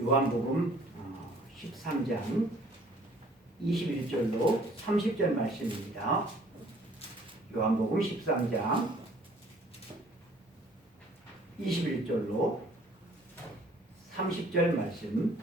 요한복음 13장 21절로 30절 말씀입니다. 요한복음 13장 21절로 30절 말씀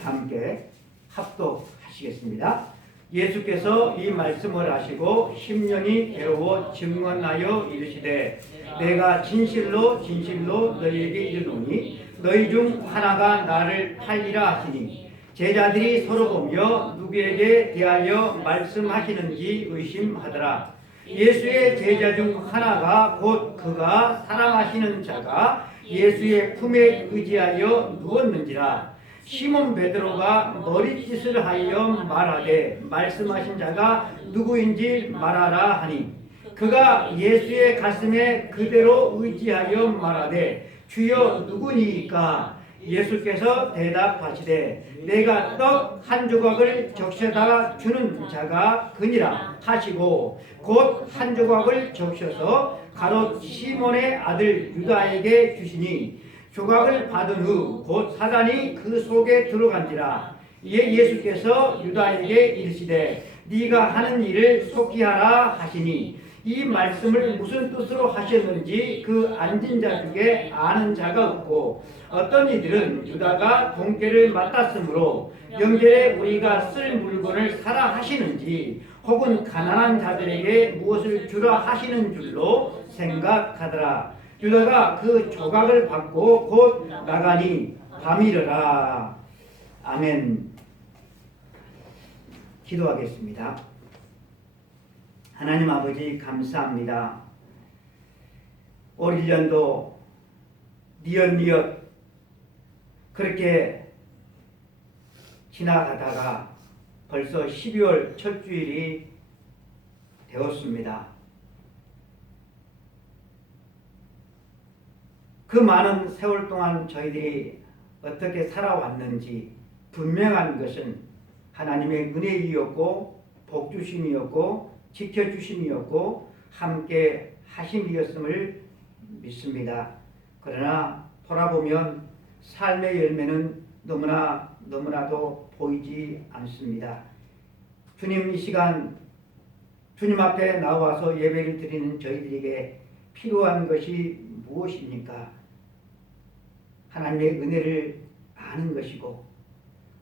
함께 합독하시겠습니다. 예수께서 이 말씀을 하시고 10년이 괴로워 증언하여 이르시되 내가 진실로 진실로 너희에게 이르노니 너희 중 하나가 나를 팔리라 하시니 제자들이 서로 보며 누구에게 대하여 말씀하시는지 의심하더라. 예수의 제자 중 하나가 곧 그가 사랑하시는 자가 예수의 품에 의지하여 누웠는지라. 시몬 베드로가 머리짓을 하여 말하되 말씀하신 자가 누구인지 말하라 하니 그가 예수의 가슴에 그대로 의지하여 말하되 주여 누구니까? 예수께서 대답하시되 내가 떡 한 조각을 적셔다 주는 자가 그니라 하시고 곧 한 조각을 적셔서 가롯 시몬의 아들 유다에게 주시니 조각을 받은 후 곧 사단이 그 속에 들어간지라. 이에 예수께서 유다에게 이르시되 네가 하는 일을 속히 하라 하시니 이 말씀을 무슨 뜻으로 하셨는지 그 앉은 자 중에 아는 자가 없고 어떤 이들은 유다가 돈깨를 맡았으므로 영절에 우리가 쓸 물건을 사라 하시는지 혹은 가난한 자들에게 무엇을 주라 하시는 줄로 생각하더라. 유다가 그 조각을 받고 곧 나가니 밤이르라. 아멘. 기도하겠습니다. 하나님 아버지 감사합니다. 올 1년도 니엇니엇 그렇게 지나가다가 벌써 12월 첫 주일이 되었습니다. 그 많은 세월 동안 저희들이 어떻게 살아왔는지 분명한 것은 하나님의 은혜이었고 복주심이었고 지켜주심이었고 함께 하심이었음을 믿습니다. 그러나 돌아보면 삶의 열매는 너무나도 보이지 않습니다. 주님, 이 시간 주님 앞에 나와서 예배를 드리는 저희들에게 필요한 것이 무엇입니까? 하나님의 은혜를 아는 것이고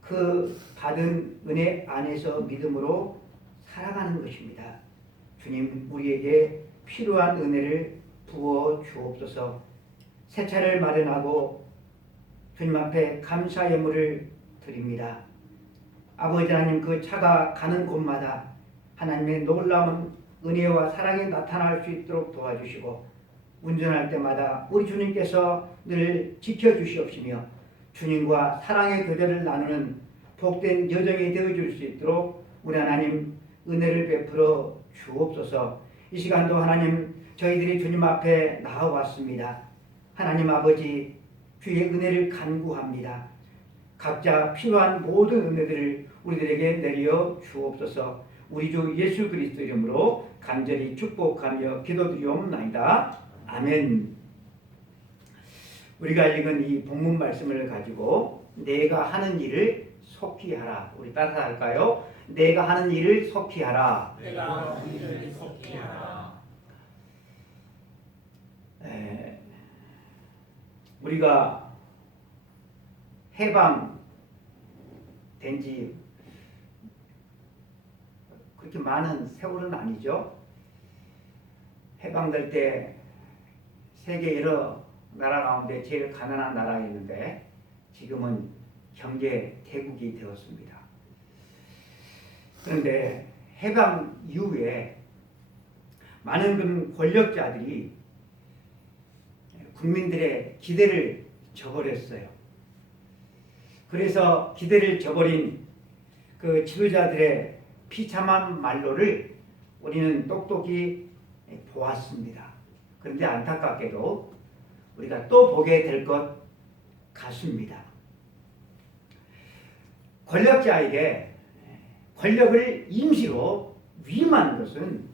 그 받은 은혜 안에서 믿음으로 살아가는 것입니다. 주님, 우리에게 필요한 은혜를 부어 주옵소서. 새 차를 마련하고 주님 앞에 감사 예물을 드립니다. 아버지 하나님, 그 차가 가는 곳마다 하나님의 놀라운 은혜와 사랑이 나타날 수 있도록 도와주시고 운전할 때마다 우리 주님께서 늘 지켜주시옵시며 주님과 사랑의 교제를 나누는 복된 여정이 되어줄 수 있도록 우리 하나님 은혜를 베풀어 주옵소서. 이 시간도 하나님 저희들이 주님 앞에 나와왔습니다. 하나님 아버지 주의 은혜를 간구합니다. 각자 필요한 모든 은혜들을 우리들에게 내려 주옵소서. 우리 주 예수 그리스도 이름으로 간절히 축복하며 기도드리옵나이다. 아멘. 우리가 읽은 이 본문 말씀을 가지고 내가 하는 일을 속히 하라. 우리 따라서 할까요? 내가 하는 일을 속히 하라. 내가 하는 일을 속히 하라. 우리가 해방된 지 그렇게 많은 세월은 아니죠. 해방될 때 세계 여러 나라 가운데 제일 가난한 나라였는데 지금은 경제 대국이 되었습니다. 그런데 해방 이후에 많은 권력자들이 국민들의 기대를 저버렸어요. 그래서 기대를 저버린 그 지도자들의 비참한 말로를 우리는 똑똑히 보았습니다. 그런데 안타깝게도 우리가 또 보게 될 것 같습니다. 권력자에게 권력을 임시로 위임한 것은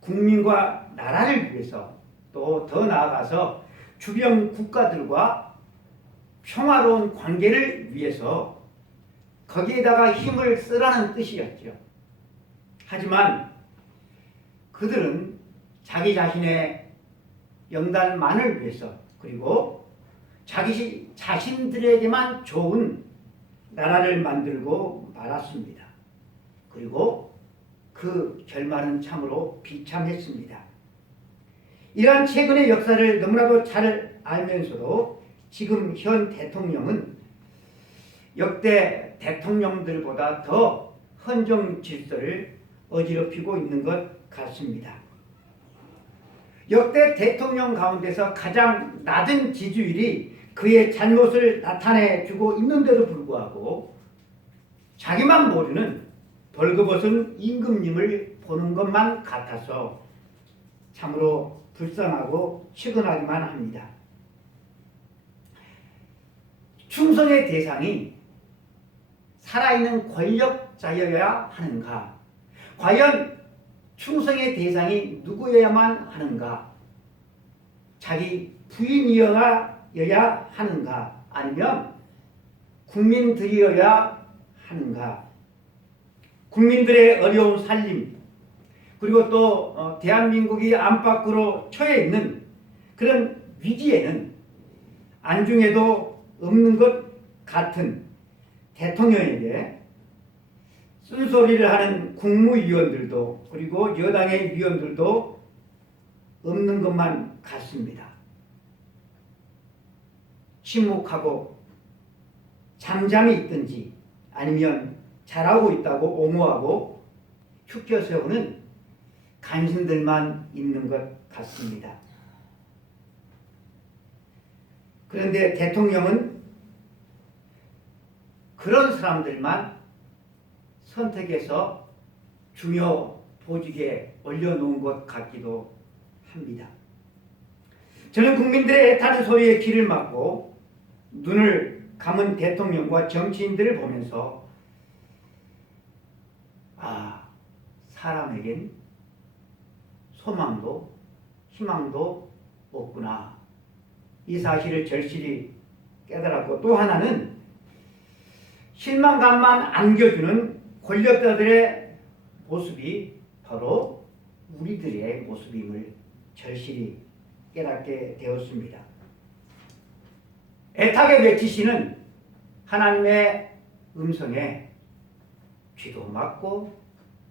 국민과 나라를 위해서 또 더 나아가서 주변 국가들과 평화로운 관계를 위해서 거기에다가 힘을 쓰라는 뜻이었죠. 하지만 그들은 자기 자신의 영달만을 위해서 그리고 자기 자신들에게만 좋은 나라를 만들고 말았습니다. 그리고 그 결말은 참으로 비참했습니다. 이러한 최근의 역사를 너무나도 잘 알면서도 지금 현 대통령은 역대 대통령들보다 더 헌정 질서를 어지럽히고 있는 것 같습니다. 역대 대통령 가운데서 가장 낮은 지지율이 그의 잘못을 나타내주고 있는데도 불구하고 자기만 모르는 벌거벗은 임금님을 보는 것만 같아서 참으로 불쌍하고 측은하기만 합니다. 충성의 대상이 살아있는 권력자여야 하는가? 과연 충성의 대상이 누구여야만 하는가? 자기 부인이어야 하는가? 아니면 국민들이어야 하는가? 국민들의 어려운 살림 그리고 또 대한민국이 안팎으로 처해 있는 그런 위기에는 안중에도 없는 것 같은 대통령에게 쓴소리를 하는 국무위원들도 그리고 여당의 위원들도 없는 것만 같습니다. 침묵하고 잠잠히 있든지 아니면 잘하고 있다고 옹호하고 흉켜 세우는 간신들만 있는 것 같습니다. 그런데 대통령은 그런 사람들만 선택해서 중요 보직에 올려놓은 것 같기도 합니다. 저는 국민들의 애타는 소리에 귀를 막고 눈을 감은 대통령과 정치인들을 보면서 사람에겐 소망도 희망도 없구나. 이 사실을 절실히 깨달았고 또 하나는 실망감만 안겨주는 권력자들의 모습이 바로 우리들의 모습임을 절실히 깨닫게 되었습니다. 애타게 외치시는 하나님의 음성에 귀도 막고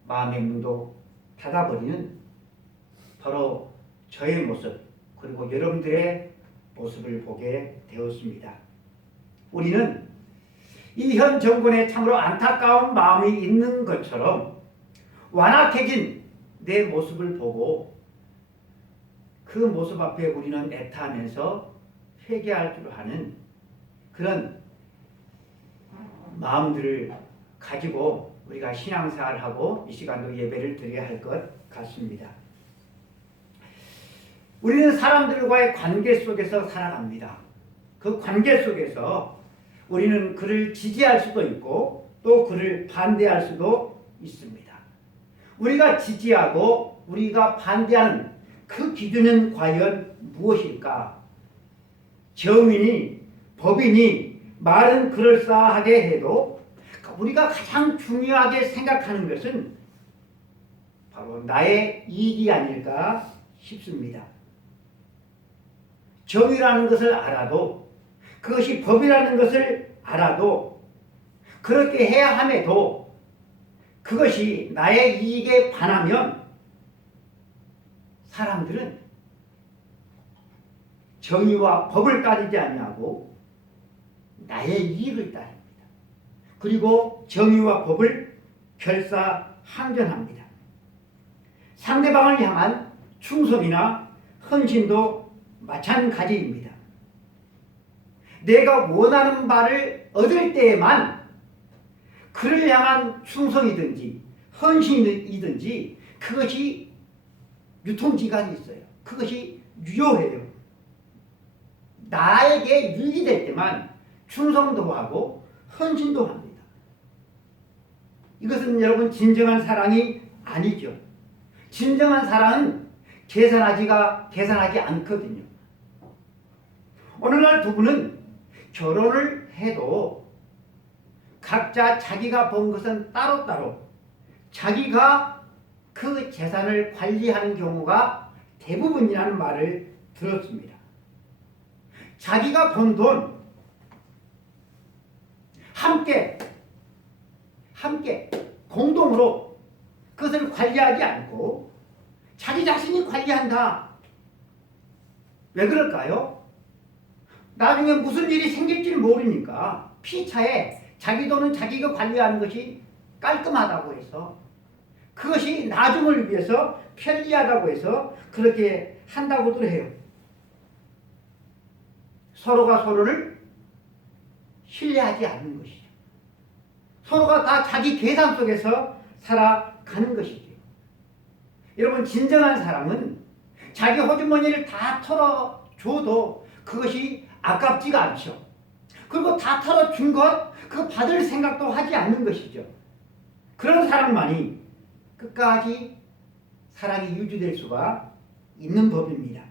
마음의 문도 닫아버리는 바로 저의 모습 그리고 여러분들의 모습을 보게 되었습니다. 우리는 이 현 정권에 참으로 안타까운 마음이 있는 것처럼 완악해진 내 모습을 보고 그 모습 앞에 우리는 애타하면서 회개할 줄 아는 그런 마음들을 가지고 우리가 신앙생활을 하고 이 시간도 예배를 드려야 할 것 같습니다. 우리는 사람들과의 관계 속에서 살아갑니다. 그 관계 속에서 우리는 그를 지지할 수도 있고 또 그를 반대할 수도 있습니다. 우리가 지지하고 우리가 반대하는 그 기준은 과연 무엇일까? 정인이 법인이 말은 그럴싸하게 해도 우리가 가장 중요하게 생각하는 것은 바로 나의 이익이 아닐까 싶습니다. 정의라는 것을 알아도 그것이 법이라는 것을 알아도 그렇게 해야 함에도 그것이 나의 이익에 반하면 사람들은 정의와 법을 따르지 아니하고 나의 이익을 따릅니다. 그리고 정의와 법을 결사항전합니다. 상대방을 향한 충성이나 헌신도 마찬가지입니다. 내가 원하는 바를 얻을 때에만 그를 향한 충성이든지 헌신이든지 그것이 유통기간이 있어요. 그것이 유효해요. 나에게 유익이 될 때만 충성도 하고 헌신도 합니다. 이것은 여러분 진정한 사랑이 아니죠. 진정한 사랑은 계산하지 않거든요. 오늘날 두 분은 결혼을 해도 각자 자기가 본 것은 따로따로 자기가 그 재산을 관리하는 경우가 대부분이라는 말을 들었습니다. 자기가 번 돈 함께 공동으로 그것을 관리하지 않고 자기 자신이 관리한다. 왜 그럴까요? 나중에 무슨 일이 생길지 모르니까 피차에 자기 돈은 자기가 관리하는 것이 깔끔하다고 해서 그것이 나중을 위해서 편리하다고 해서 그렇게 한다고들 해요. 서로가 서로를 신뢰하지 않는 것이죠. 서로가 다 자기 계산 속에서 살아가는 것이죠. 여러분, 진정한 사람은 자기 호주머니를 다 털어줘도 그것이 아깝지가 않죠. 그리고 다 털어준 것, 그거 받을 생각도 하지 않는 것이죠. 그런 사람만이 끝까지 사랑이 유지될 수가 있는 법입니다.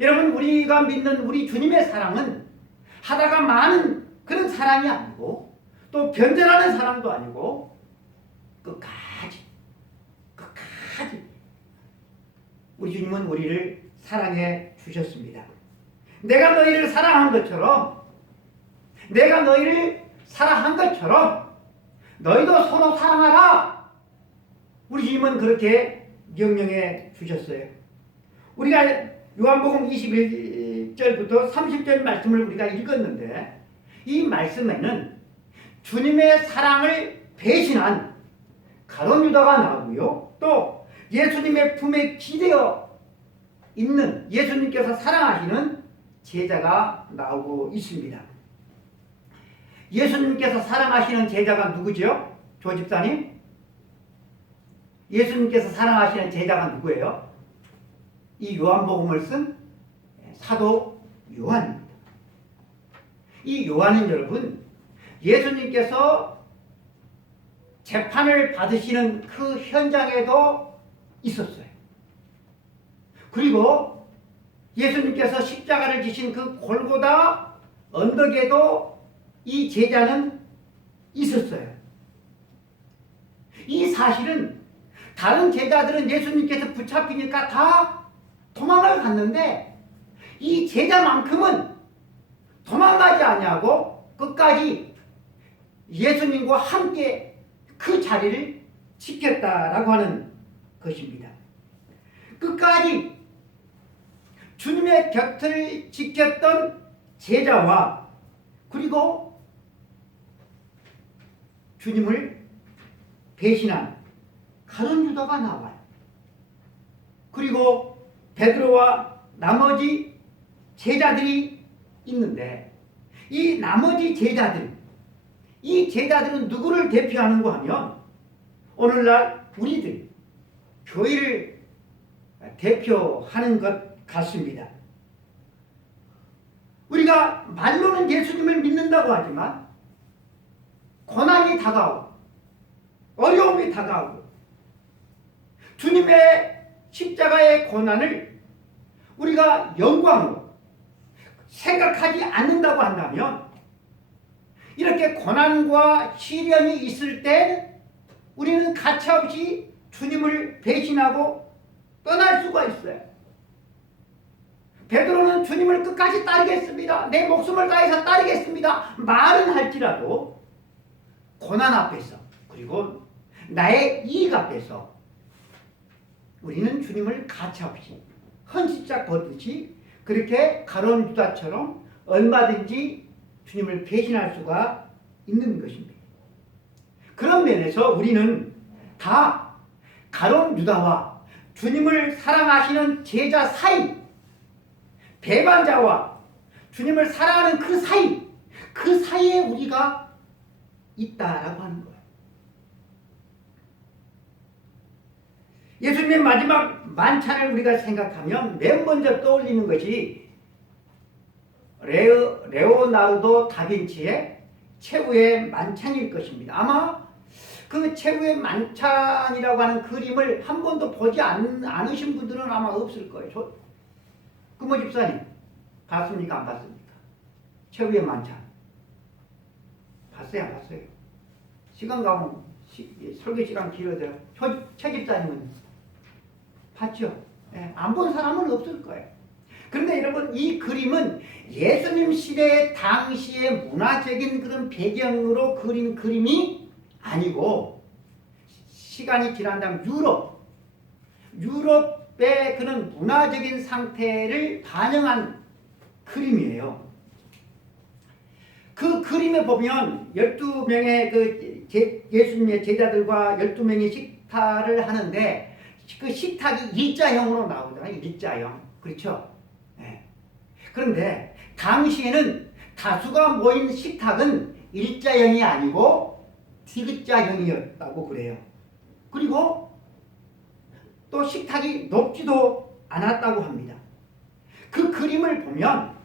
여러분, 우리가 믿는 우리 주님의 사랑은 하다가 많은 그런 사랑이 아니고 또 변절하는 사랑도 아니고 끝까지 우리 주님은 우리를 사랑해 주셨습니다. 내가 너희를 사랑한 것처럼 너희도 서로 사랑하라. 우리 주님은 그렇게 명령해 주셨어요. 우리가 요한복음 21절부터 30절 말씀을 우리가 읽었는데 이 말씀에는 주님의 사랑을 배신한 가룟 유다가 나오고요. 또 예수님의 품에 기대어 있는 예수님께서 사랑하시는 제자가 나오고 있습니다. 예수님께서 사랑하시는 제자가 누구죠? 조 집사님? 예수님께서 사랑하시는 제자가 누구예요? 이 요한복음을 쓴 사도 요한입니다. 이 요한은 여러분, 예수님께서 재판을 받으시는 그 현장에도 있었어요. 그리고 예수님께서 십자가를 지신 그 골고다 언덕에도 이 제자는 있었어요. 이 사실은 다른 제자들은 예수님께서 붙잡히니까 다 도망을 갔는데 이 제자만큼은 도망가지 아니하고 끝까지 예수님과 함께 그 자리를 지켰다라고 하는 것입니다. 끝까지 주님의 곁을 지켰던 제자와 그리고 주님을 배신한 가룟 유다가 나와요. 그리고 베드로와 나머지 제자들이 있는데 이 나머지 제자들은 누구를 대표하는가 하면 오늘날 우리들 교회를 대표하는 것 같습니다. 우리가 말로는 예수님을 믿는다고 하지만 고난이 다가오고 어려움이 다가오고 주님의 십자가의 고난을 우리가 영광으로 생각하지 않는다고 한다면 이렇게 고난과 시련이 있을 때 우리는 가차없이 주님을 배신하고 떠날 수가 있어요. 베드로는 주님을 끝까지 따르겠습니다. 내 목숨을 다해서 따르겠습니다. 말은 할지라도 고난 앞에서 그리고 나의 이익 앞에서 우리는 주님을 가차없이 헌신짝 걷듯이 그렇게 가룟 유다처럼 얼마든지 주님을 배신할 수가 있는 것입니다. 그런 면에서 우리는 다 가룟 유다와 주님을 사랑하시는 제자 사이, 배반자와 주님을 사랑하는 그 사이에 우리가 있다라고 하는 거예요. 예수님의 마지막 만찬을 우리가 생각하면 맨 먼저 떠올리는 것이 레오나르도 다빈치의 최후의 만찬일 것입니다. 아마 그 최후의 만찬이라고 하는 그림을 한 번도 보지 않으신 분들은 아마 없을 거예요. 금호 집사님 봤습니까? 안 봤습니까? 최후의 만찬. 봤어요, 안 봤어요? 시간 가면 설교 시간 길어져요. 최 집사님은 봤죠? 예, 안 본 사람은 없을 거예요. 그런데 여러분, 이 그림은 예수님 시대 당시의 문화적인 그런 배경으로 그린 그림이 아니고, 시간이 지난 다음 유럽의 그런 문화적인 상태를 반영한 그림이에요. 그 그림에 보면 12명의 그 예수님의 제자들과 12명이 식사를 하는데, 그 식탁이 일자형으로 나오잖아요. 일자형. 그렇죠? 네. 그런데 당시에는 다수가 모인 식탁은 일자형이 아니고 디귿자형이었다고 그래요. 그리고 또 식탁이 높지도 않았다고 합니다. 그 그림을 보면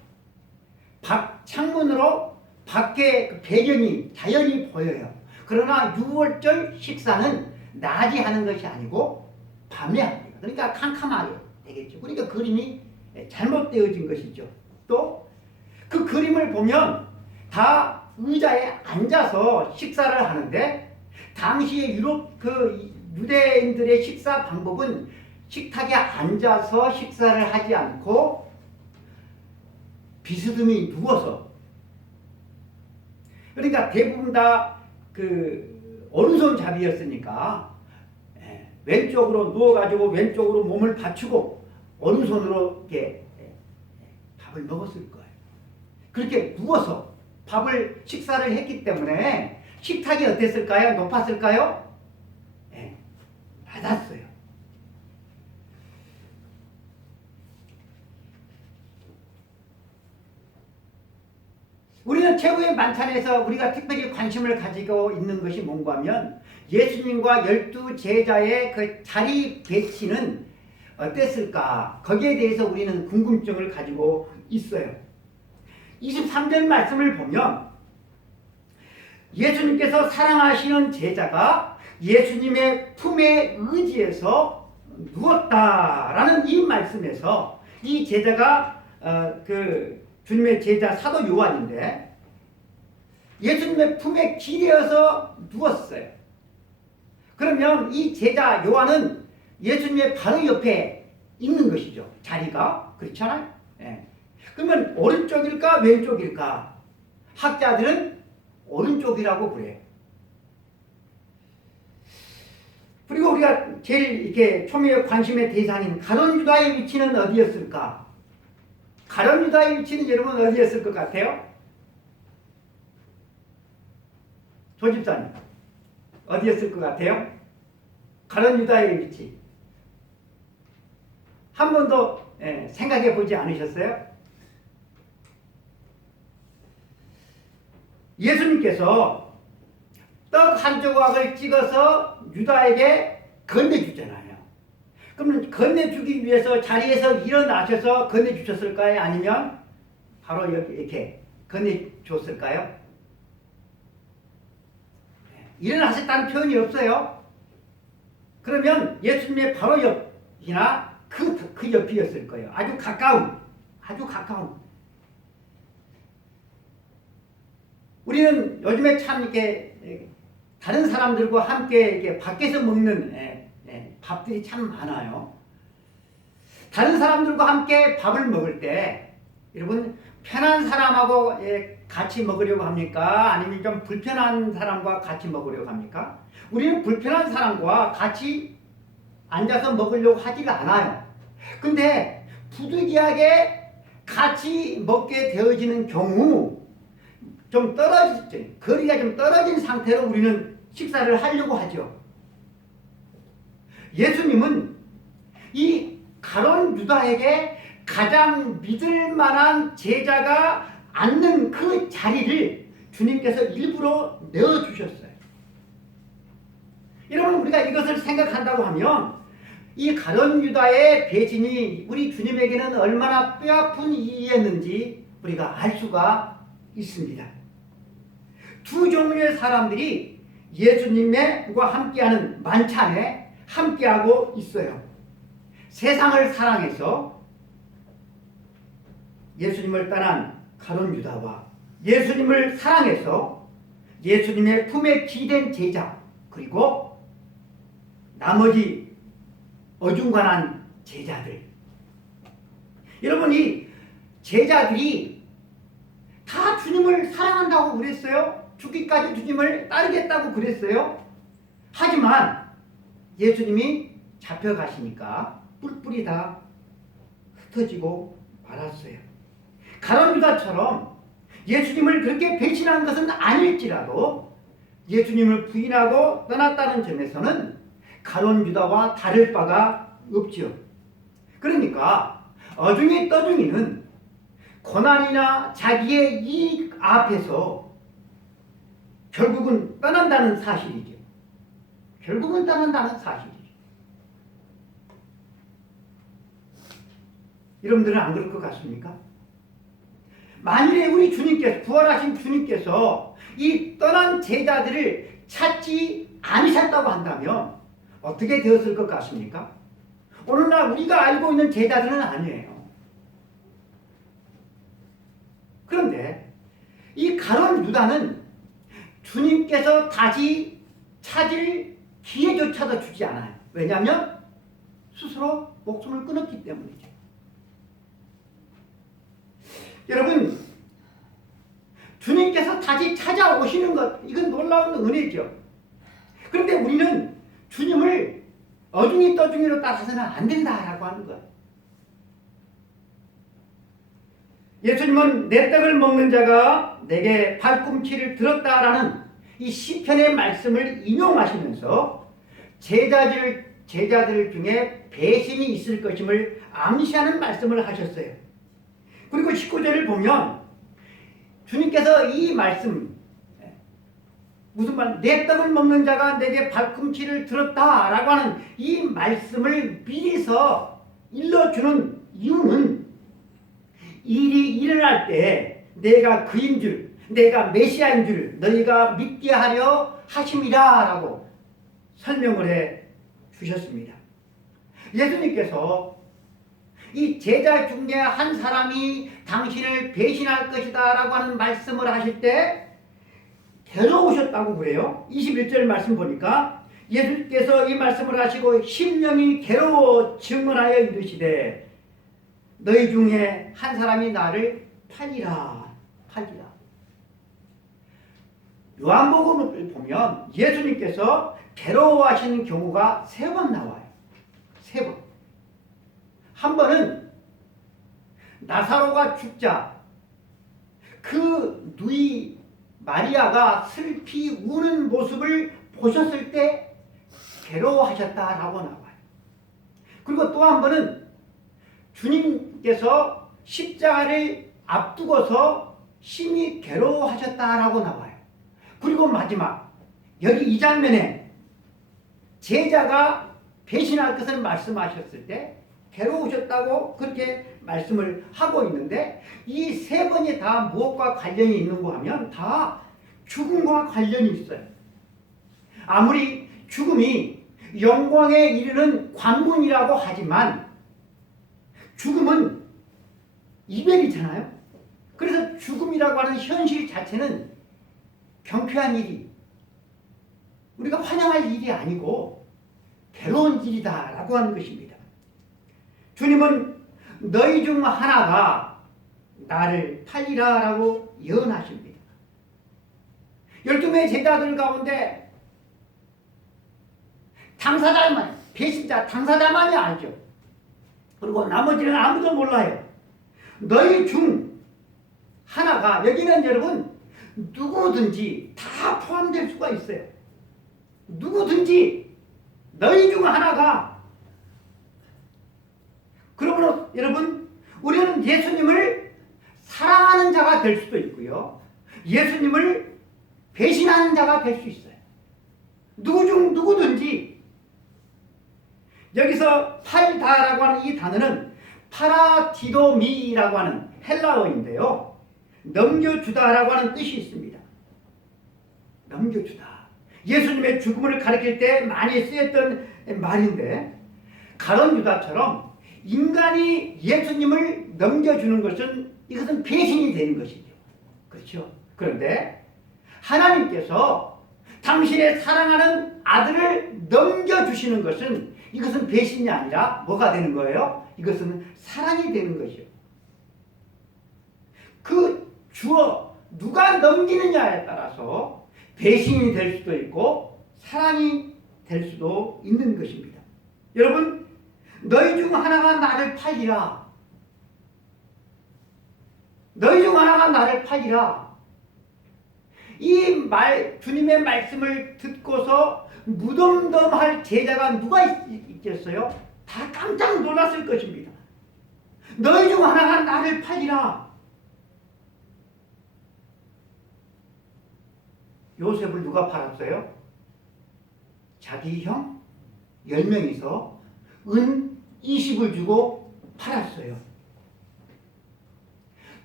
창문으로 밖에 그 배경이 자연히 보여요. 그러나 6월절 식사는 낮에 하는 것이 아니고 밤에 합니다. 그러니까 캄캄하게 되겠죠. 그러니까 그림이 잘못되어진 것이죠. 또 그 그림을 보면 다 의자에 앉아서 식사를 하는데, 당시의 유럽 그 유대인들의 식사 방법은 식탁에 앉아서 식사를 하지 않고 비스듬히 누워서, 그러니까 대부분 다 그 오른손잡이였으니까 왼쪽으로 누워가지고 왼쪽으로 몸을 받치고 오른손으로 이렇게 밥을 먹었을 거예요. 그렇게 누워서 식사를 했기 때문에 식탁이 어땠을까요? 높았을까요? 네, 낮았어요. 우리는 최후의 만찬에서 우리가 특별히 관심을 가지고 있는 것이 뭔가 하면, 예수님과 12 제자의 그 자리 배치는 어땠을까? 거기에 대해서 우리는 궁금증을 가지고 있어요. 23절 말씀을 보면 예수님께서 사랑하시는 제자가 예수님의 품에 의지해서 누웠다라는 이 말씀에서, 이 제자가 그 주님의 제자 사도 요한인데 예수님의 품에 기대어서 누웠어요. 그러면 이 제자 요한은 예수님의 바로 옆에 있는 것이죠. 자리가. 그렇잖아요. 예. 그러면 오른쪽일까 왼쪽일까? 학자들은 오른쪽이라고 그래요. 그리고 우리가 제일 이렇게 초미의 관심의 대상인 가룟 유다의 위치는 어디였을까? 가룟 유다의 위치는 여러분 어디였을 것 같아요? 조집사님, 어디였을 것 같아요? 가룟 유다의 위치. 한 번도 생각해 보지 않으셨어요? 예수님께서 떡 한 조각을 찍어서 유다에게 건네주잖아요. 그러면 건네주기 위해서 자리에서 일어나셔서 건네주셨을까요? 아니면 바로 여기 이렇게 건네줬을까요? 일어나셨다는 표현이 없어요. 그러면 예수님의 바로 옆이나 그 옆이었을 거예요. 아주 가까운. 우리는 요즘에 참 이렇게 다른 사람들과 함께 이렇게 밖에서 먹는 밥들이 참 많아요. 다른 사람들과 함께 밥을 먹을 때 여러분 편한 사람하고 같이 먹으려고 합니까? 아니면 좀 불편한 사람과 같이 먹으려고 합니까? 우리는 불편한 사람과 같이 앉아서 먹으려고 하지가 않아요. 근데 부득이하게 같이 먹게 되어지는 경우 좀 거리가 좀 떨어진 상태로 우리는 식사를 하려고 하죠. 예수님은 이 가룟 유다에게 가장 믿을 만한 제자가 앉는 그 자리를 주님께서 일부러 내어주셨어요. 여러분, 우리가 이것을 생각한다고 하면 이 가룟 유다의 배신이 우리 주님에게는 얼마나 뼈아픈 일이었는지 우리가 알 수가 있습니다. 두 종류의 사람들이 예수님과 함께하는 만찬에 함께하고 있어요. 세상을 사랑해서 예수님을 떠난 가룟 유다와 예수님을 사랑해서 예수님의 품에 기댄 제자, 그리고 나머지 어중간한 제자들. 여러분, 이 제자들이 다 주님을 사랑한다고 그랬어요. 죽기까지 주님을 따르겠다고 그랬어요. 하지만 예수님이 잡혀가시니까 뿔뿔이 다 흩어지고 말았어요. 가룟 유다처럼 예수님을 그렇게 배신한 것은 아닐지라도 예수님을 부인하고 떠났다는 점에서는 가룟 유다와 다를 바가 없지요. 그러니까 어중이 떠중이는 고난이나 자기의 이익 앞에서 결국은 떠난다는 사실이죠. 결국은 떠난다는 사실이죠. 여러분들은 안 그럴 것 같습니까? 만일에 우리 주님께서, 부활하신 주님께서 이 떠난 제자들을 찾지 않으셨다고 한다면 어떻게 되었을 것 같습니까? 오늘날 우리가 알고 있는 제자들은 아니에요. 그런데 이 가룟 유다는 주님께서 다시 찾을 기회조차도 주지 않아요. 왜냐하면 스스로 목숨을 끊었기 때문이죠. 여러분, 주님께서 다시 찾아오시는 것, 이건 놀라운 은혜죠. 그런데 우리는 주님을 어중이 떠중이로 따라서는 안 된다라고 하는 거예요. 예수님은 내 떡을 먹는 자가 내게 발꿈치를 들었다라는 이 시편의 말씀을 인용하시면서 제자들 중에 배신이 있을 것임을 암시하는 말씀을 하셨어요. 그리고 19절을 보면 주님께서 이 말씀, 무슨 말, 내 떡을 먹는 자가 내게 발꿈치를 들었다라고 하는 이 말씀을 미리서 일러주는 이유는 일이 일어날 때 내가 그인 줄, 내가 메시아인 줄 너희가 믿게 하려 하심이라 라고 설명을 해 주셨습니다. 예수님께서 이 제자 중에 한 사람이 당신을 배신할 것이다 라고 하는 말씀을 하실 때 괴로우셨다고 그래요. 21절 말씀 보니까 예수께서 이 말씀을 하시고 심령이 괴로워 증언하여 이르시되 너희 중에 한 사람이 나를 팔리라. 요한복음을 보면 예수님께서 괴로워하시는 경우가 3번 나와요. 3번. 한 번은 나사로가 죽자 그 누이 마리아가 슬피 우는 모습을 보셨을 때 괴로워하셨다라고 나와요. 그리고 또 한 번은 주님께서 십자가를 앞두고서 심히 괴로워하셨다라고 나와요. 그리고 마지막, 여기 이 장면에 제자가 배신할 것을 말씀하셨을 때 괴로우셨다고 그렇게 말씀을 하고 있는데 이 3번이 다 무엇과 관련이 있는가 하면 다 죽음과 관련이 있어요. 아무리 죽음이 영광에 이르는 관문이라고 하지만 죽음은 이별이잖아요. 그래서 죽음이라고 하는 현실 자체는 경쾌한 일이, 우리가 환영할 일이 아니고 괴로운 일이다 라고 하는 것입니다. 주님은 너희 중 하나가 나를 팔리라 라고 예언하십니다. 12명의 제자들 가운데 당사자만, 배신자 당사자만이 알죠. 그리고 나머지는 아무도 몰라요. 너희 중 하나가, 여기는 여러분 누구든지 다 포함될 수가 있어요. 누구든지 너희 중 하나가. 그러므로 여러분, 우리는 예수님을 사랑하는 자가 될 수도 있고요, 예수님을 배신하는 자가 될 수 있어요. 누구 중 누구든지. 여기서 팔다라고 하는 이 단어는 파라디도미라고 하는 헬라어인데요, 넘겨주다라고 하는 뜻이 있습니다. 넘겨주다. 예수님의 죽음을 가리킬 때 많이 쓰였던 말인데, 가룟 유다처럼 인간이 예수님을 넘겨주는 것은, 이것은 배신이 되는 것이죠. 그렇죠? 그런데 하나님께서 당신의 사랑하는 아들을 넘겨주시는 것은 이것은 배신이 아니라 뭐가 되는 거예요? 이것은 사랑이 되는 것이요. 그 주어 누가 넘기느냐에 따라서 배신이 될 수도 있고 사랑이 될 수도 있는 것입니다. 여러분, 너희 중 하나가 나를 팔리라. 너희 중 하나가 나를 팔리라. 이 주님의 말씀을 듣고서 무덤덤할 제자가 누가 있겠어요? 다 깜짝 놀랐을 것입니다. 너희 중 하나가 나를 팔리라. 요셉을 누가 팔았어요? 자기 형 10명이서 은 20을 주고 팔았어요.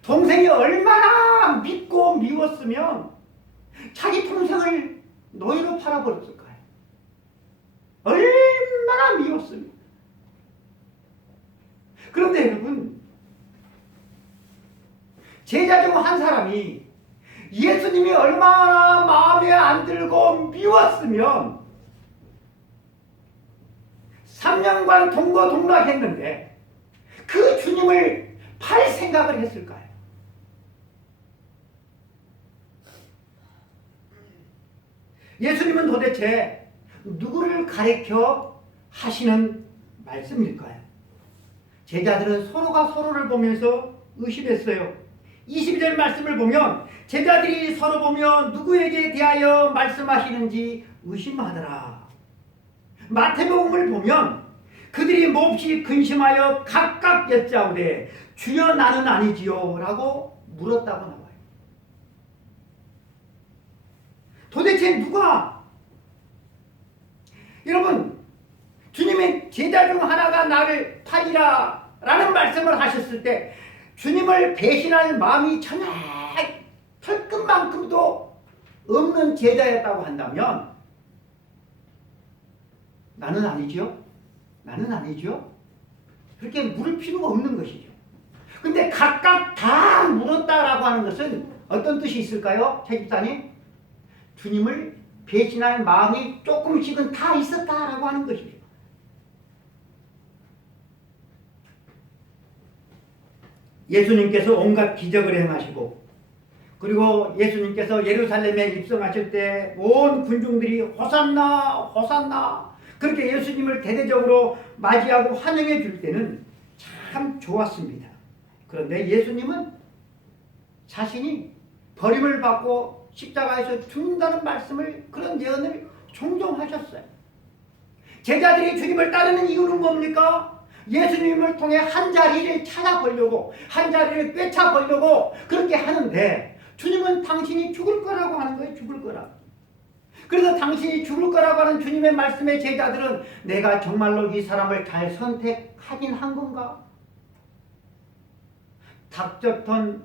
동생이 얼마나 믿고 미웠으면 자기 동생을 노예로 팔아버렸을까요? 얼마나 미웠습니까? 그런데 여러분, 제자 중 한 사람이 예수님이 얼마나 마음에 안 들고 미웠으면 3년간 동거동락했는데 그 주님을 팔 생각을 했을까요? 예수님은 도대체 누구를 가리켜 하시는 말씀일까요? 제자들은 서로가 서로를 보면서 의심했어요. 22절 말씀을 보면 제자들이 서로 보며 누구에게 대하여 말씀하시는지 의심하더라. 마태복음을 보면 그들이 몹시 근심하여 각각 여짜오되 주여 나는 아니지요 라고 물었다고 나와요. 도대체 누가? 여러분, 주님의 제자 중 하나가 나를 팔리라 라는 말씀을 하셨을 때 주님을 배신할 마음이 전혀 털끝만큼도 없는 제자였다고 한다면 나는 아니죠? 나는 아니죠? 그렇게 물을 필요가 없는 것이죠. 근데 각각 다 물었다라고 하는 것은 어떤 뜻이 있을까요? 최 집사님? 주님을 배신할 마음이 조금씩은 다 있었다라고 하는 것이죠. 예수님께서 온갖 기적을 행하시고 그리고 예수님께서 예루살렘에 입성하실 때 온 군중들이 호산나 호산나 그렇게 예수님을 대대적으로 맞이하고 환영해 줄 때는 참 좋았습니다. 그런데 예수님은 자신이 버림을 받고 십자가에서 죽는다는 말씀을 그런 예언을 종종 하셨어요. 제자들이 주님을 따르는 이유는 뭡니까? 예수님을 통해 한 자리를 찾아보려고 한 자리를 꿰차보려고 그렇게 하는데 주님은 당신이 죽을 거라고 하는 거예요. 죽을 거라고. 그래서 당신이 죽을 거라고 하는 주님의 말씀에 제자들은 내가 정말로 이 사람을 잘 선택하긴 한 건가? 닥쳤던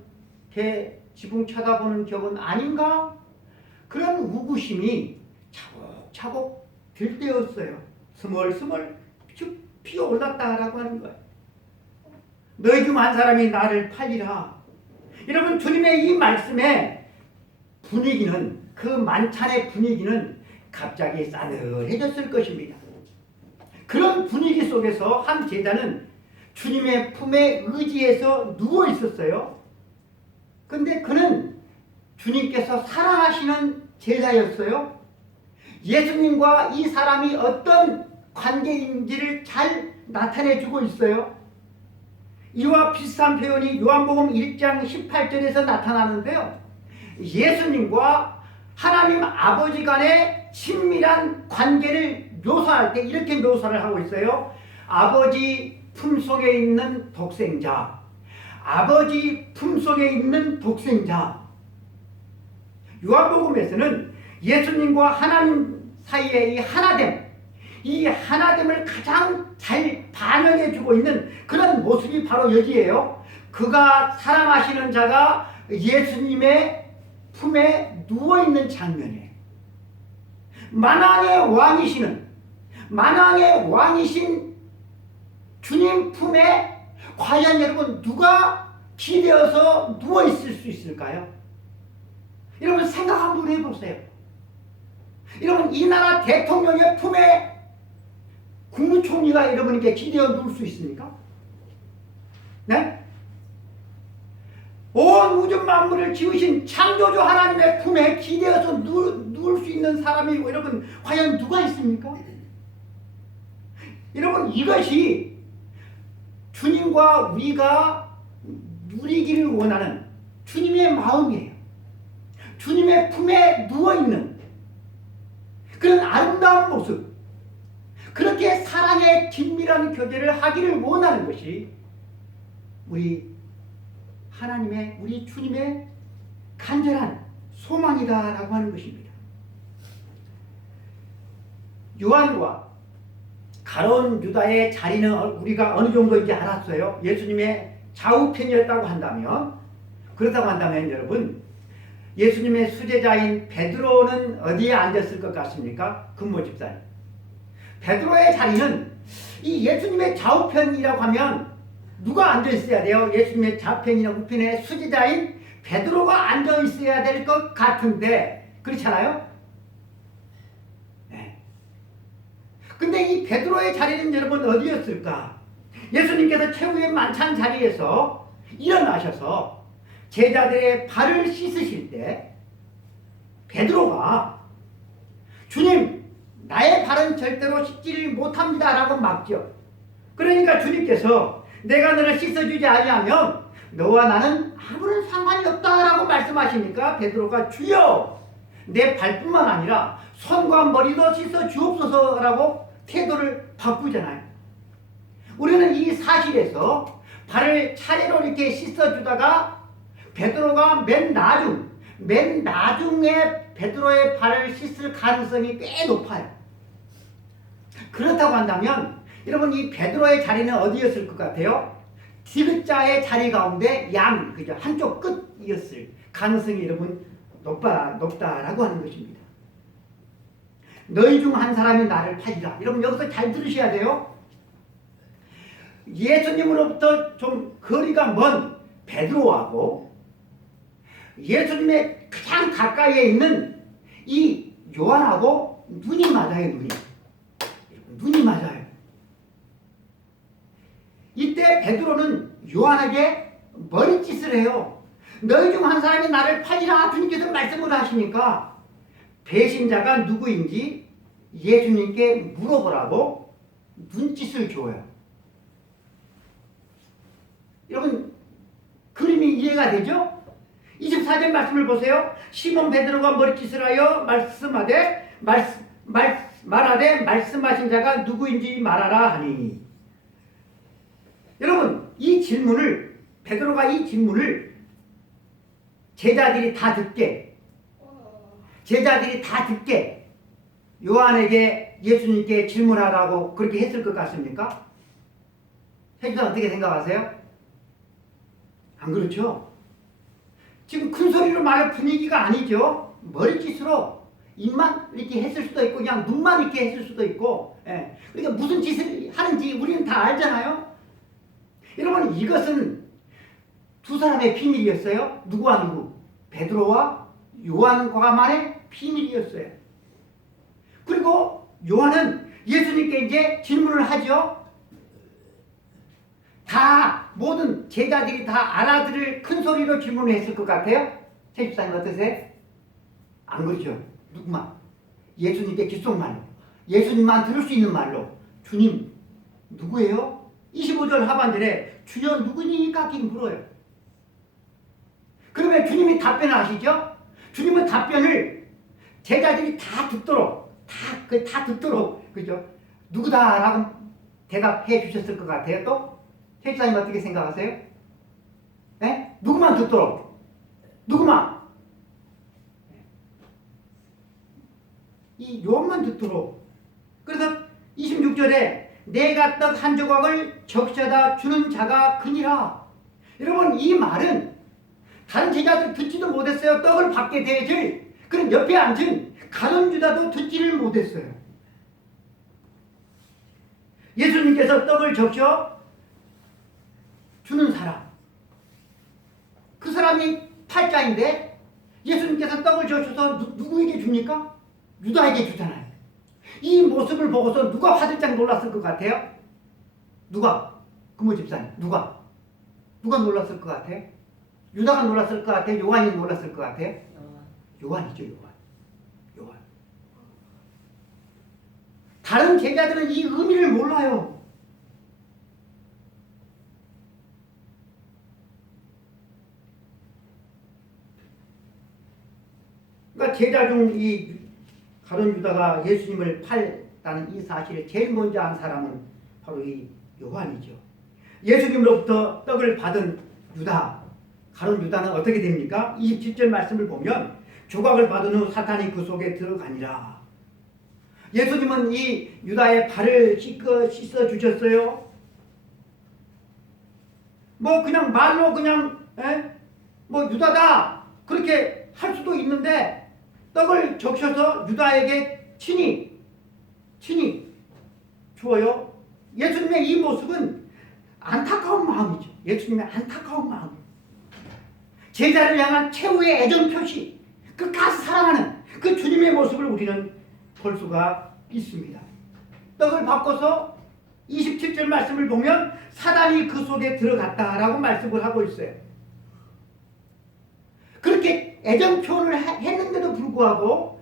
개 지붕 쳐다보는 격은 아닌가? 그런 우구심이 차곡차곡 들 때였어요. 스멀스멀 쭉 피어올랐다라고 하는 거예요. 너희 중 한 사람이 나를 팔리라. 여러분, 주님의 이 말씀의 분위기는 그 만찬의 분위기는 갑자기 싸늘해졌을 것입니다. 그런 분위기 속에서 한 제자는 주님의 품에 의지해서 누워 있었어요. 근데 그는 주님께서 사랑하시는 제자였어요. 예수님과 이 사람이 어떤 관계인지를 잘 나타내주고 있어요. 이와 비슷한 표현이 요한복음 1장 18절에서 나타나는데요. 예수님과 하나님 아버지 간의 친밀한 관계를 묘사할 때 이렇게 묘사를 하고 있어요. 아버지 품속에 있는 독생자, 아버지 품속에 있는 독생자. 요한복음에서는 예수님과 하나님 사이의 이 하나됨을 가장 잘 반영해주고 있는 그런 모습이 바로 여기에요. 그가 사랑하시는 자가 예수님의 품에 누워있는 장면이에요. 만왕의 왕이신 주님 품에 과연 여러분 누가 기대어서 누워있을 수 있을까요? 한번 해보세요. 여러분, 이 나라 대통령의 품에 국무총리가 여러분에게 기대어 누울 수 있습니까? 네? 온 우주 만물을 지으신 창조주 하나님의 품에 기대어서 누울 수 있는 사람이 여러분 과연 누가 있습니까? 여러분, 이것이 주님과 우리가 누리기를 원하는 주님의 마음이에요. 주님의 품에 누워있는 그런 아름다운 모습, 그렇게 사랑의 긴밀한 교제를 하기를 원하는 것이 우리 하나님의, 우리 주님의 간절한 소망이다라고 하는 것입니다. 요한과 가룟 유다의 자리는 우리가 어느 정도인지 알았어요. 예수님의 좌우편이었다고 한다면, 그렇다고 한다면 여러분, 예수님의 수제자인 베드로는 어디에 앉았을 것 같습니까? 근모 집사님. 베드로의 자리는 이 예수님의 좌우편이라고 하면 누가 앉아 있어야 돼요? 예수님의 좌편이나 우편에 수제자인 베드로가 앉아 있어야 될 것 같은데, 그렇잖아요? 네. 근데 이 베드로의 자리는 여러분 어디였을까? 예수님께서 최후의 만찬 자리에서 일어나셔서 제자들의 발을 씻으실 때 베드로가 주님, 나의 발은 절대로 씻지를 못합니다 라고 막죠. 그러니까 주님께서 내가 너를 씻어주지 아니하면 너와 나는 아무런 상관이 없다라고 말씀하시니까 베드로가 주여, 내 발뿐만 아니라 손과 머리도 씻어 주옵소서라고 태도를 바꾸잖아요. 우리는 이 사실에서 발을 차례로 이렇게 씻어주다가 베드로가 맨 나중에 베드로의 발을 씻을 가능성이 꽤 높아요. 그렇다고 한다면 여러분, 이 베드로의 자리는 어디였을 것 같아요? 디귿자의 자리 가운데 그죠? 한쪽 끝이었을 가능성이 여러분 높다라고 하는 것입니다. 너희 중 한 사람이 나를 팔리라. 여러분, 여기서 잘 들으셔야 돼요. 예수님으로부터 좀 거리가 먼 베드로하고 예수님의 가장 가까이에 있는 이 요한하고 눈이 맞아요. 눈이 맞아요. 이때 베드로는 요한에게 머리짓을 해요. 너희 중 한 사람이 나를 팔리라 주님께서 말씀을 하시니까 배신자가 누구인지 예수님께 물어보라고 눈짓을 줘요. 여러분, 그림이 이해가 되죠? 24절 말씀을 보세요. 시몬 베드로가 머리짓을 하여 말하되 말씀하신 자가 누구인지 말하라 하니. 여러분, 베드로가 이 질문을 제자들이 다 듣게 요한에게 예수님께 질문하라고 그렇게 했을 것 같습니까? 세주는 어떻게 생각하세요? 안 그렇죠? 지금 큰 소리로 말할 분위기가 아니죠. 머리짓으로 입만 이렇게 했을 수도 있고 그냥 눈만 이렇게 했을 수도 있고, 예. 그러니까 무슨 짓을 하는지 우리는 다 알잖아요. 여러분, 이것은 두 사람의 비밀이었어요. 누구와 누구? 베드로와 요한과만의 비밀이었어요. 그리고 요한은 예수님께 이제 질문을 하죠. 모든 제자들이 다 알아들을 큰 소리로 질문을 했을 것 같아요. 최 집사님 어떠세요? 안 그렇죠. 누구만? 예수님께 귓속말로, 예수님만 들을 수 있는 말로, 주님 누구예요? 25절 하반절에 주여 누구니까 물어요. 그러면 주님이 답변을 하시죠. 주님은 답변을 제자들이 다 듣도록 그죠? 누구다라고 대답해 주셨을 것 같아요. 또 최집사님 어떻게 생각하세요? 네? 누구만 듣도록, 누구만? 이 요한만 듣도록. 그래서 26절에 내가 떡 한 조각을 적셔다 주는 자가 그니라. 여러분, 이 말은 다른 제자들 듣지도 못했어요. 떡을 받게 되질. 그럼 옆에 앉은 가룟 유다도 듣지를 못했어요. 예수님께서 떡을 적셔 주는 사람, 그 사람이 팔자인데 예수님께서 떡을 적셔서 누구에게 줍니까? 유다에게 주잖아요. 이 모습을 보고서 누가 화들짝 놀랐을 것 같아요? 누가? 금호 집사님, 누가 놀랐을 것 같아요? 유다가 놀랐을 것 같아요? 요한이 놀랐을 것 같아요? 요한이죠, 요한. 다른 제자들은 이 의미를 몰라요. 그러니까 제자 중 이 가룟 유다가 예수님을 팔다는 이 사실을 제일 먼저 안 사람은 바로 이 요한이죠. 예수님으로부터 떡을 받은 유다, 가룟 유다는 어떻게 됩니까? 27절 말씀을 보면 조각을 받은 후 사탄이 그 속에 들어가니라. 예수님은 이 유다의 발을 씻어 주셨어요. 뭐 그냥 말로 그냥 뭐 유다다 그렇게 할 수도 있는데 떡을 적셔서 유다에게 친히 주어요. 예수님의 이 모습은 안타까운 마음이죠. 예수님의 안타까운 마음. 제자를 향한 최후의 애정 표시, 끝까지 사랑하는 그 주님의 모습을 우리는 볼 수가 있습니다. 떡을 바꿔서 27절 말씀을 보면 사단이 그 속에 들어갔다라고 말씀을 하고 있어요. 그렇게 애정 표현을 했는데도 불구하고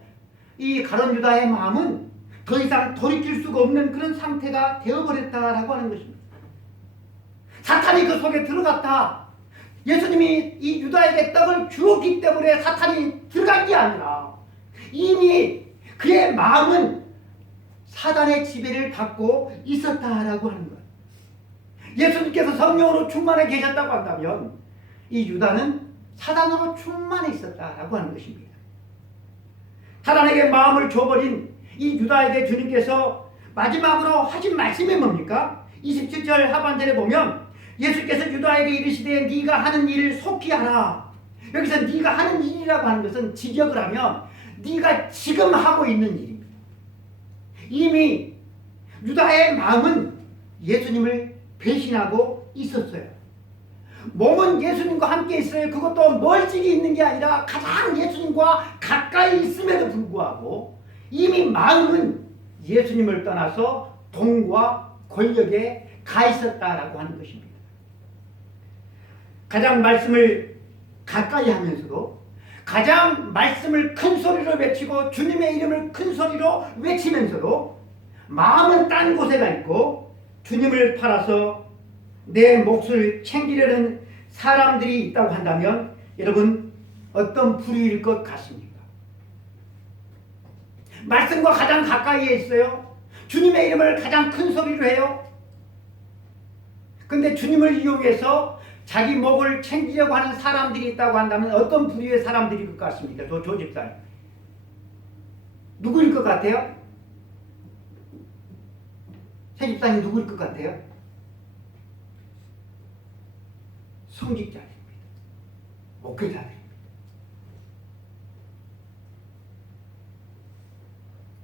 이 가룟 유다의 마음은 더 이상 돌이킬 수가 없는 그런 상태가 되어버렸다라고 하는 것입니다. 사탄이 그 속에 들어갔다. 예수님이 이 유다에게 떡을 주었기 때문에 사탄이 들어간 게 아니라 이미 그의 마음은 사단의 지배를 받고 있었다라고 하는 것. 예수님께서 성령으로 충만해 계셨다고 한다면 이 유다는 사단으로 충만해 있었다라고 하는 것입니다. 사단에게 마음을 줘버린 이 유다에게 주님께서 마지막으로 하신 말씀이 뭡니까? 27절 하반절에 보면 예수께서 유다에게 이르시되 네가 하는 일을 속히 하라. 여기서 네가 하는 일이라고 하는 것은 직역을 하면 네가 지금 하고 있는 일입니다. 이미 유다의 마음은 예수님을 배신하고 있었어요. 몸은 예수님과 함께 있어요. 그것도 멀찍이 있는 게 아니라 가장 예수님과 가까이 있음에도 불구하고 이미 마음은 예수님을 떠나서 돈과 권력에 가 있었다라고 하는 것입니다. 가장 말씀을 가까이 하면서도 가장 말씀을 큰 소리로 외치고 주님의 이름을 큰 소리로 외치면서도 마음은 딴 곳에 가 있고 주님을 팔아서 내 몫을 챙기려는 사람들이 있다고 한다면 여러분 어떤 부류일 것 같습니까? 말씀과 가장 가까이에 있어요. 주님의 이름을 가장 큰 소리로 해요. 근데 주님을 이용해서 자기 목을 챙기려고 하는 사람들이 있다고 한다면 어떤 부류의 사람들일 것 같습니까? 조 집사님. 누구일 것 같아요? 새 집사님 누구일 것 같아요? 성직자들입니다. 목회자들입니다.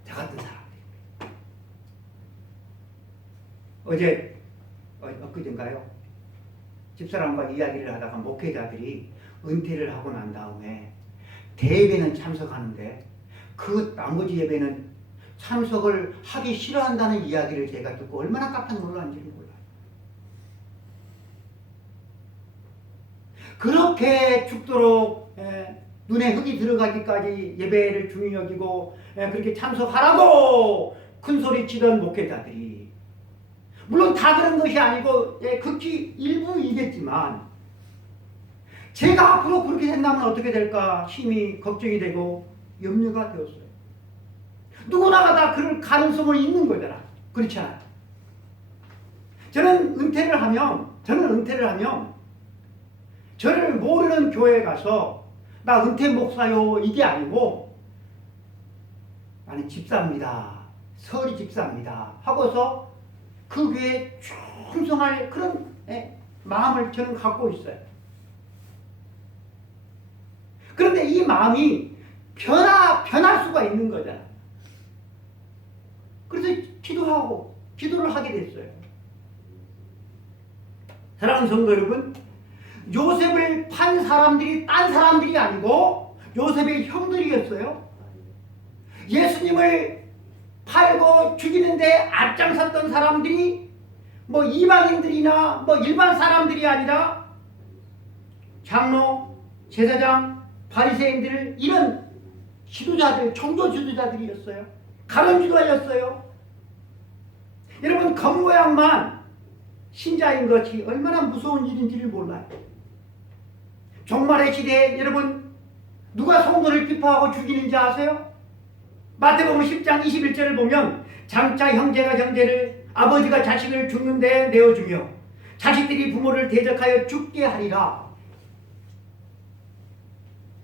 저 같은 사람들입니다. 어제 엊그젠가요? 집사람과 이야기를 하다가 목회자들이 은퇴를 하고 난 다음에 대예배는 참석하는데 그 나머지 예배는 참석을 하기 싫어한다는 이야기를 제가 듣고 얼마나 깜짝 놀랐는지를 몰라요. 그렇게 죽도록 눈에 흙이 들어가기까지 예배를 중히 여기고 그렇게 참석하라고 큰 소리 치던 목회자들이 물론 다 그런 것이 아니고 극히 일부이겠지만 제가 앞으로 그렇게 된다면 어떻게 될까 심히 걱정이 되고 염려가 되었어요. 누구나가 다 그럴 가능성은 있는 거잖아. 그렇잖아요. 저는 은퇴를 하면 저를 모르는 교회에 가서 나 은퇴 목사요 이게 아니고 나는 집사입니다. 서리 집사입니다. 하고서 그 교회에 충성할 그런 마음을 저는 갖고 있어요. 그런데 이 마음이 변할 수가 있는 거잖아. 그래서 기도를 하게 됐어요. 사랑하는 성도 여러분, 요셉을 판 사람들이 딴 사람들이 아니고 요셉의 형들이었어요. 예수님을 팔고 죽이는데 앞장섰던 사람들이 뭐 이방인들이나 뭐 일반 사람들이 아니라 장로, 제사장, 바리새인들 이런 지도자들, 종교 지도자들이었어요. 가론 유다였어요. 여러분 겉모양만 신자인 것이 얼마나 무서운 일인지를 몰라요. 종말의 시대에 여러분 누가 성도를 비파하고 죽이는지 아세요? 마태복음 10장 21절을 보면 장차 형제가 형제를 아버지가 자식을 죽는 데 내어주며 자식들이 부모를 대적하여 죽게 하리라.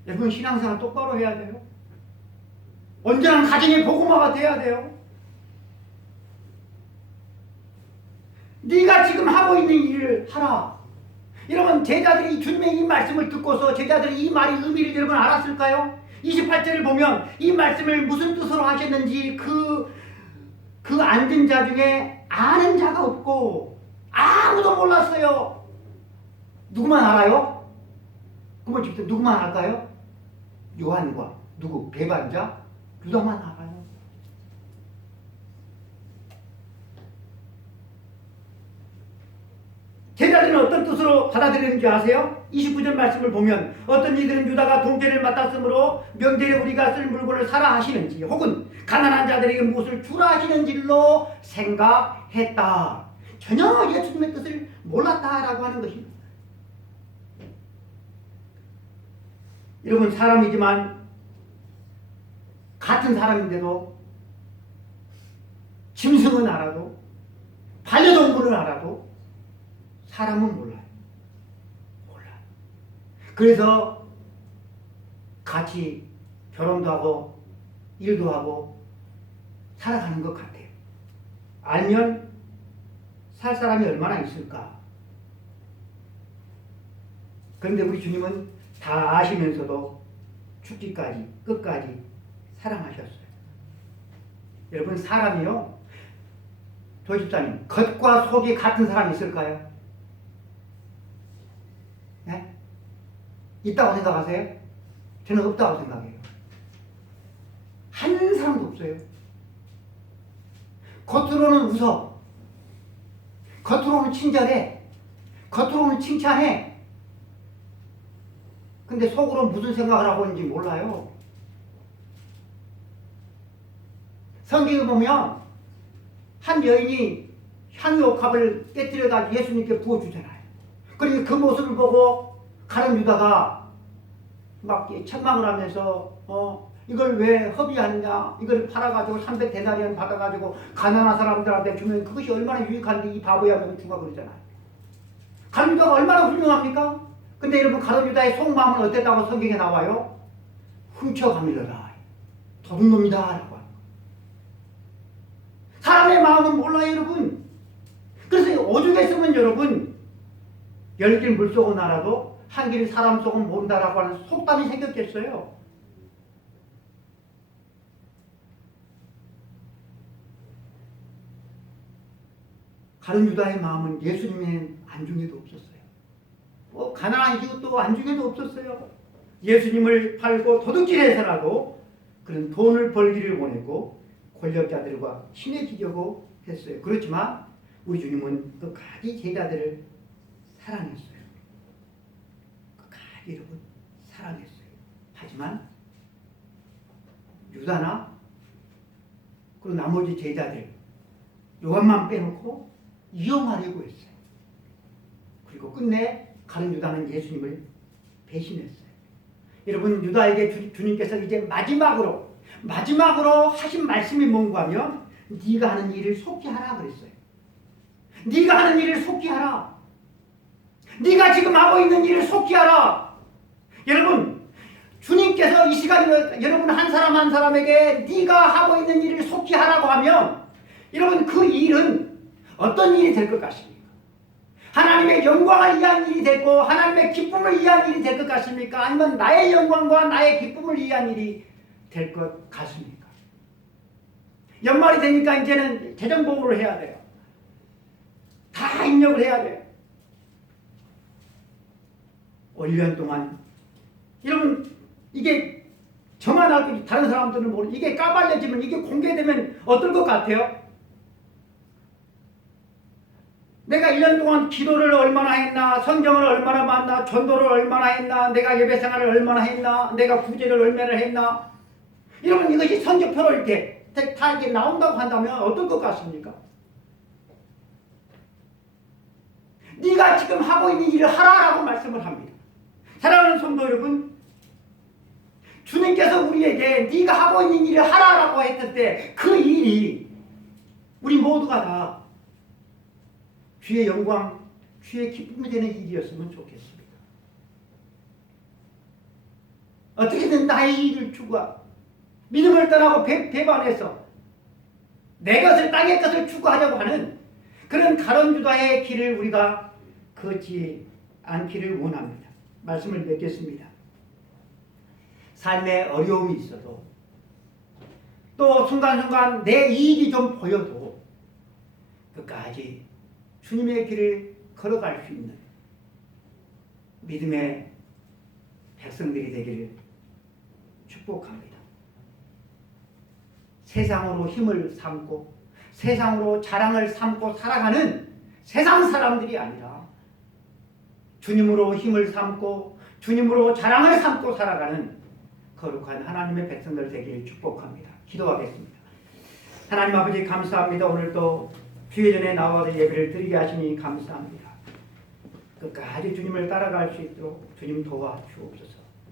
여러분 신앙생활 똑바로 해야 돼요. 언제나 가정의 복음화가 돼야 돼요. 네가 지금 하고 있는 일을 하라. 여러분 제자들이 주님의 이 말씀을 듣고서 제자들이 이 말의 의미를 여러분 알았을까요? 28절을 보면 이 말씀을 무슨 뜻으로 하셨는지 그 앉은 자 중에 아는 자가 없고 아무도 몰랐어요. 누구만 알아요? 그러면 지금 누구만 알까요? 요한과 누구? 배반자? 유다만 알아요. 제자들은 어떤 뜻으로 받아들이는지 아세요? 29절 말씀을 보면 어떤 이들은 유다가 동태를 맡았으므로 명절에 우리가 쓸 물건을 사라 하시는지 혹은 가난한 자들에게 무엇을 주라 하시는 줄로 생각했다. 전혀 예수님의 뜻을 몰랐다라고 하는 것입니다. 여러분 사람이지만 같은 사람인데도 짐승은 알아도 반려동물은 알아도 사람은 몰라요. 몰라요. 그래서 같이 결혼도 하고 일도 하고 살아가는 것 같아요. 알면 살 사람이 얼마나 있을까? 그런데 우리 주님은 다 아시면서도 죽기까지 끝까지 사랑하셨어요. 여러분 사람이요. 도집사님 겉과 속이 같은 사람이 있을까요? 네? 있다고 생각하세요? 저는 없다고 생각해요. 한 사람도 없어요. 겉으로는 웃어. 겉으로는 친절해. 겉으로는 칭찬해. 근데 속으로 무슨 생각을 하고 있는지 몰라요. 성경에 보면 한 여인이 향유옥합을 깨뜨려가지고 예수님께 부어주잖아요. 그러니까 그 모습을 보고 가룟 유다가 막 책망을 하면서 이걸 왜 허비하느냐, 이걸 팔아가지고 300데나리온 받아가지고 가난한 사람들한테 주면 그것이 얼마나 유익한데 이 바보야 하면 주가 그러잖아요. 가룟 유다가 얼마나 훌륭합니까? 근데 여러분 가룟 유다의 속마음은 어땠다고 성경에 나와요? 훔쳐가밀러라, 도둑놈이다 라고. 사람의 마음은 몰라요 여러분. 그래서 오죽했으면 여러분 열길 물속은 알아도 한길 사람 속은 모른다라고 하는 속담이 생겼겠어요. 가룟 유다의 마음은 예수님의 안중에도 없었어요. 가난한 이웃도 안중에도 없었어요. 예수님을 팔고 도둑질해서라도 그런 돈을 벌기를 원했고 권력자들과 친해지려고 했어요. 그렇지만 우리 주님은 끝까지 제자들을 사랑했어요. 끝까지 여러분 사랑했어요. 하지만 유다나 그리고 나머지 제자들 요한만 빼놓고 이용하려고 했어요. 그리고 끝내 가룟 유다는 예수님을 배신했어요. 여러분 유다에게 주님께서 이제 마지막으로 하신 말씀이 뭔가 하면 네가 하는 일을 속히 하라 그랬어요. 네가 하는 일을 속히 하라. 네가 지금 하고 있는 일을 속히 하라. 여러분 주님께서 이 시간에 여러분 한 사람 한 사람에게 네가 하고 있는 일을 속히 하라고 하면 여러분 그 일은 어떤 일이 될 것 같습니까? 하나님의 영광을 위한 일이 됐고 하나님의 기쁨을 위한 일이 될 것 같습니까? 아니면 나의 영광과 나의 기쁨을 위한 일이 될 것 같습니까? 연말이 되니까 이제는 재정보고를 해야 돼요. 다 입력을 해야 돼요. 1년 동안 여러분 이게 저만 알고 다른 사람들은 모르. 이게 까발려지면 이게 공개되면 어떨 것 같아요? 내가 1년 동안 기도를 얼마나 했나, 성경을 얼마나 봤나, 전도를 얼마나 했나, 내가 예배 생활을 얼마나 했나, 내가 구제를 얼마나 했나. 이러면 이것이 성적표로 이렇게 다 이게 나온다고 한다면 어떨 것 같습니까? 네가 지금 하고 있는 일을 하라라고 말씀을 합니다. 사랑하는 성도 여러분, 주님께서 우리에게 네가 하고 있는 일을 하라라고 했을 때 그 일이 우리 모두가 다 주의 영광, 주의 기쁨이 되는 일이었으면 좋겠습니다. 어떻게든 나의 일을 추구하고 믿음을 떠나고 배반해서 내 것을 땅의 것을 추구하려고 하는 그런 가론유다의 길을 우리가 걷지 않기를 원합니다. 말씀을 맺겠습니다. 삶에 어려움이 있어도 또 순간순간 내 이익이 좀 보여도 끝까지 주님의 길을 걸어갈 수 있는 믿음의 백성들이 되기를 축복합니다. 세상으로 힘을 삼고 세상으로 자랑을 삼고 살아가는 세상 사람들이 아니라 주님으로 힘을 삼고 주님으로 자랑을 삼고 살아가는 거룩한 하나님의 백성들 되기를 축복합니다. 기도하겠습니다. 하나님 아버지 감사합니다. 오늘도 주의 전에 나와서 예배를 드리게 하시니 감사합니다. 끝까지 주님을 따라갈 수 있도록 주님 도와주옵소서.